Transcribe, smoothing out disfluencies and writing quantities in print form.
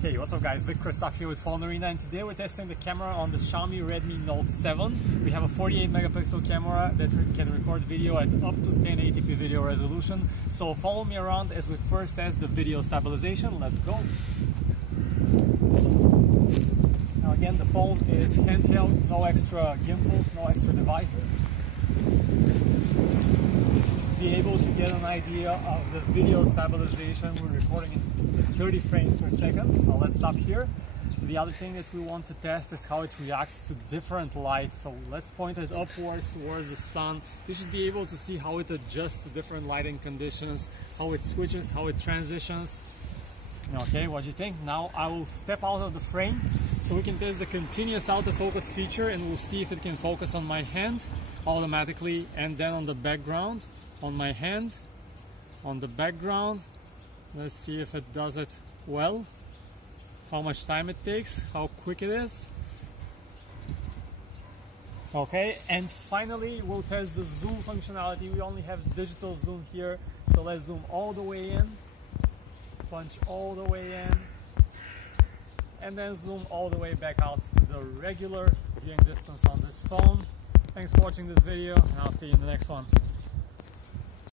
Hey, what's up guys, Vic Christoph here with PhoneArena, and today we're testing the camera on the Xiaomi Redmi Note 7. We have a 48 megapixel camera that can record video at up to 1080p video resolution. So follow me around as we first test the video stabilization. Let's go! Now again, the phone is handheld, no extra gimbals, no extra devices. Be able to get an idea of the video stabilization. We're recording in 30 frames per second, so let's stop here. The other thing that we want to test is how it reacts to different light. So let's point it upwards towards the sun. You should be able to see how it adjusts to different lighting conditions, how it switches, how it transitions. Okay, what do you think? Now I will step out of the frame so we can test the continuous autofocus feature, and we'll see if it can focus on my hand automatically and then on the background. On my hand, on the background. Let's see if it does it well, how much time it takes, how quick it is. Okay, and finally we'll test the zoom functionality. We only have digital zoom here, so let's zoom all the way in, punch all the way in, and then zoom all the way back out to the regular viewing distance on this phone. Thanks for watching this video, and I'll see you in the next one.